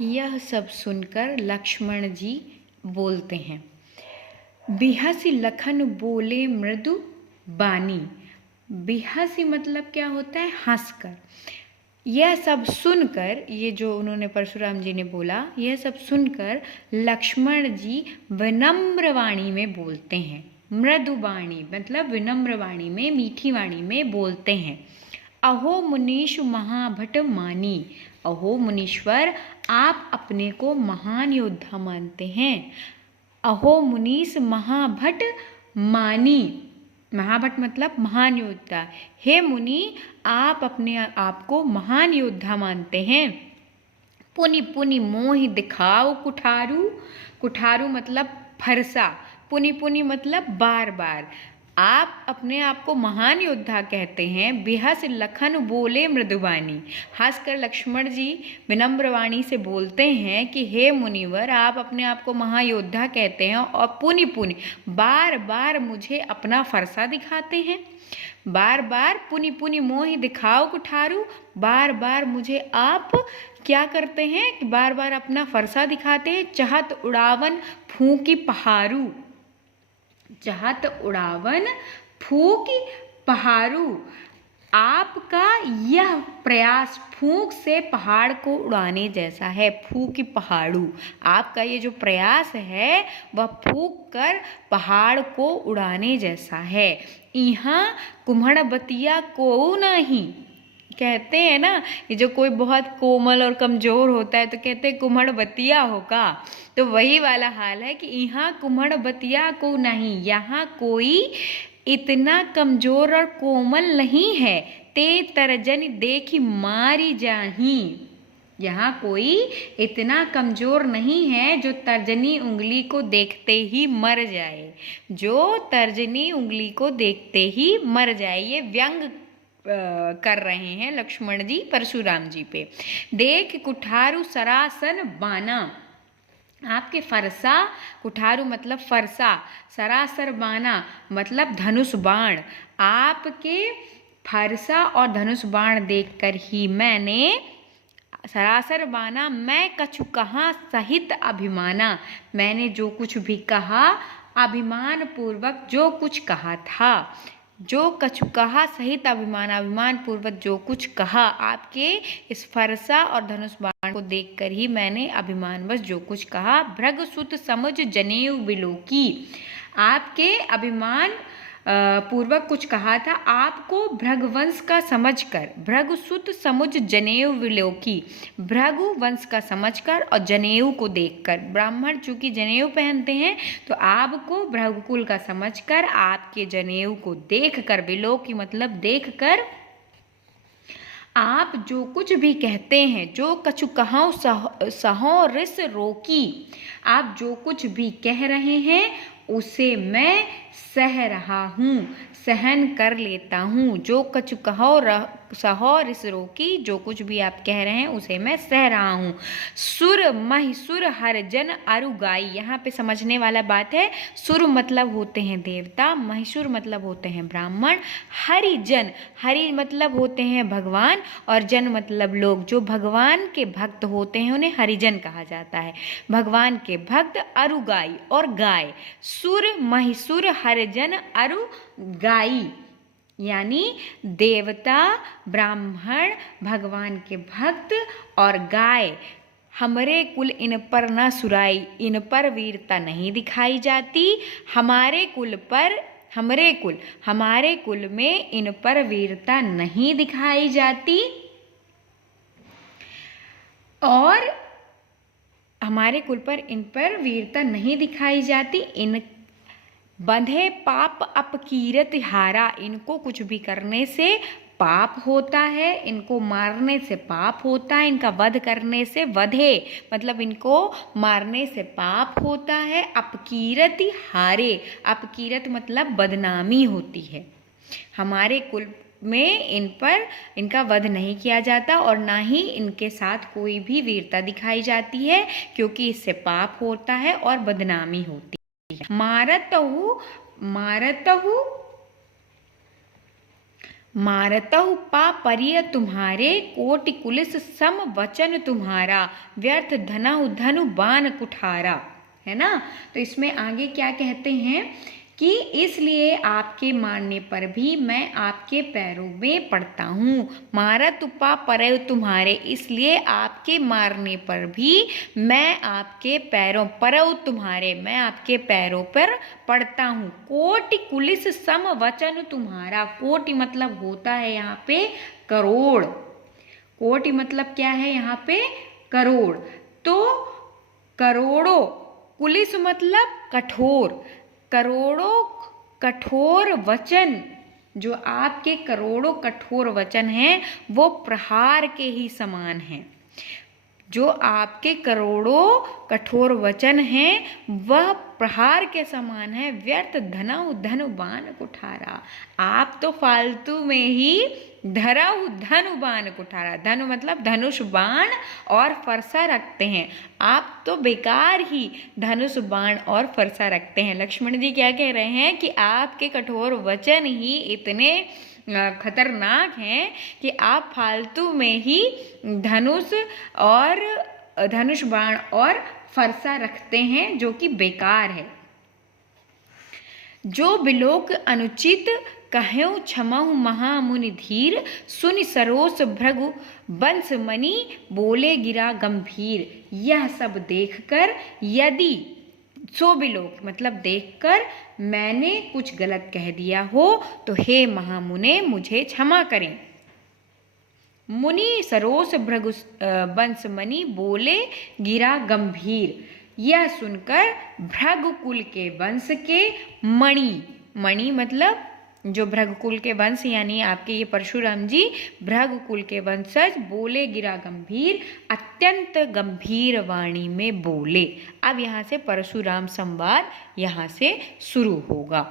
यह सब सुनकर लक्ष्मण जी बोलते हैं, बिहसी लखन बोले मृदु बानी। बिहसी मतलब क्या होता है? हंसकर। यह सब सुनकर, ये जो उन्होंने परशुराम जी ने बोला, यह सब सुनकर लक्ष्मण जी विनम्र वाणी में बोलते हैं। मृदु वाणी मतलब विनम्र वाणी में, मीठी वाणी में बोलते हैं। अहो मुनीश महाभट मानी। अहो मुनीश्वर, आप अपने को महान योद्धा मानते हैं। अहो मुनीश महाभट मानी। महाभट मतलब महान योद्धा। हे मुनि, आप अपने आप को महान योद्धा मानते हैं। पुनि पुनि मोहि दिखाओ कुठारू। कुठारू मतलब फरसा। पुनि पुनि मतलब बार बार। आप अपने आप को महान योद्धा कहते हैं। बिहस लखन बोले मृदुबानी। हंसकर लक्ष्मण जी विनम्र वाणी से बोलते हैं कि हे मुनिवर, आप अपने आप को महायोद्धा कहते हैं और पुनि पुनि बार बार मुझे अपना फरसा दिखाते हैं। बार बार पुनि पुनि मोहि दिखाओ कुठारू, बार बार मुझे आप क्या करते हैं कि बार बार अपना फरसा दिखाते हैं। चाहत उड़ावन फूंकी पहारू। चाहत उड़ावन फूंकी पहारू। आपका यह प्रयास फूंक से पहाड़ को उड़ाने जैसा है। फूंकी पहाड़ू, आपका ये जो प्रयास है वह फूंक कर पहाड़ को उड़ाने जैसा है। यहाँ कुम्हड़ बतिया को नहीं, कहते हैं ना, ये जो कोई बहुत कोमल और कमजोर होता है तो कहते हैं कुम्हड़ बतिया होगा। तो वही वाला हाल है कि यहाँ कुम्हड़ बतिया को नहीं, यहाँ कोई इतना कमजोर और कोमल नहीं है। ते तरजन देखी मारी जाही। यहाँ कोई इतना कमजोर नहीं है जो तर्जनी उंगली को देखते ही मर जाए। जो तर्जनी उंगली को देखते ही मर जाए। ये व्यंग कर रहे हैं लक्ष्मण जी परशुराम जी पे। देख कुठारू सरासन बाना। आपके फरसा, कुठारू मतलब फरसा, सरासर बाना मतलब धनुष बाण। आपके फरसा और धनुष बाण देखकर ही मैंने, सरासर बाना मैं कछु कहाँ सहित अभिमाना, मैंने जो कुछ भी कहा अभिमान पूर्वक जो कुछ कहा था। जो कछु कहा सहित अभिमान, अभिमान पूर्वक जो कुछ कहा। आपके इस फरसा और धनुष बाण को देखकर ही मैंने अभिमानवश जो कुछ कहा। भृग सुत समुझ जनेऊ बिलोकी। आपके अभिमान पूर्वक कुछ कहा था। आपको भृगवंश का समझकर, भृगु सुत समुझ जनेऊ विलोकी, भृगु वंश का समझकर और जनेऊ को देखकर, ब्राह्मण चूंकि जनेऊ पहनते हैं तो आपको भृगुकुल का समझकर, आपके जनेऊ को देखकर, विलोकी मतलब देखकर, आप जो कुछ भी कहते हैं, जो कछु कहो सहो रिस रोकी, आप जो कुछ भी कह रहे हैं उसे मैं सह रहा हूँ, सहन कर लेता हूँ। जो कछु कहो सहो रिस रोकी, जो कुछ भी आप कह रहे हैं उसे मैं सह रहा हूँ। सुर महिसुर हरजन अरु गाई। यहाँ पे समझने वाला बात है। सुर मतलब होते हैं देवता, महिसुर मतलब होते हैं ब्राह्मण, हरिजन, हरि मतलब होते हैं भगवान, और जन मतलब लोग। जो भगवान के भक्त होते हैं उन्हें हरिजन कहा जाता है। भगवान के भक्त अरु गाई और गाय। सुर महिसुर हरिजन अरु गाई यानी देवता, ब्राह्मण, भगवान के भक्त और गाय। हमरे कुल इन पर न सुराई, इन पर वीरता नहीं दिखाई जाती। हमारे कुल पर, हमारे कुल में इन पर वीरता नहीं दिखाई जाती, और हमारे कुल पर इन पर वीरता नहीं दिखाई जाती। इन बंधे पाप अपकीरत हारा। इनको कुछ भी करने से पाप होता है, इनको मारने से पाप होता है, इनका वध करने से, वधे मतलब इनको मारने से पाप होता है। अपकीरत हारे, अपकीरत मतलब बदनामी होती है। हमारे कुल में इन पर, इनका वध नहीं किया जाता और ना ही इनके साथ कोई भी वीरता दिखाई जाती है, क्योंकि इससे पाप होता है और बदनामी होती है। मारतहु मारतहु पापरिय तुम्हारे, कोटि कुलिस सम वचन तुम्हारा, व्यर्थ धनहु धनु बान कुठारा। है ना। तो इसमें आगे क्या कहते हैं कि इसलिए आपके मारने पर भी मैं आपके पैरों में पड़ता हूँ। मारत पा परय तुम्हारे, इसलिए आपके मारने पर भी मैं आपके पैरों परव तुम्हारे, मैं आपके पैरों पर पड़ता हूँ। कोटि कुलिस सम वचन तुम्हारा, कोटि मतलब होता है यहाँ पे करोड़, कोटि मतलब क्या है यहाँ पे करोड़। तो करोड़ों, कुलिस मतलब कठोर, करोड़ों कठोर वचन, जो आपके करोड़ों कठोर वचन हैं वो प्रहार के ही समान हैं। जो आपके करोड़ों कठोर वचन हैं वह प्रहार के समान है। व्यर्थ धनऊ धनु बान कुठारा, आप तो फालतू में ही धरऊ धनु बान कुठारा, धनु मतलब धनुष बाण और फरसा रखते हैं, आप तो बेकार ही धनुष बाण और फरसा रखते हैं। लक्ष्मण जी क्या कह रहे हैं कि आपके कठोर वचन ही इतने खतरनाक हैं कि आप फालतू में ही धनुष और धनुष बाण और फरसा रखते हैं जो कि बेकार है। जो बिलोक अनुचित कह्यो क्षमहु महामुनि धीर, सुनि सरोस भृगु बंस मणि बोले गिरा गंभीर। यह सब देखकर यदि, सो बिलोक मतलब देखकर मैंने कुछ गलत कह दिया हो तो हे महामुने मुझे क्षमा करें। मुनि सरोस भृगु बंस मणि बोले गिरा गंभीर, यह सुनकर भृगुकुल के वंश के मणि, मणि मतलब जो भृगुकुल के वंश यानी आपके ये परशुराम जी भृगुकुल के वंशज, बोले गिरा गंभीर, अत्यंत गंभीर वाणी में बोले। अब यहाँ से परशुराम संवाद यहाँ से शुरू होगा।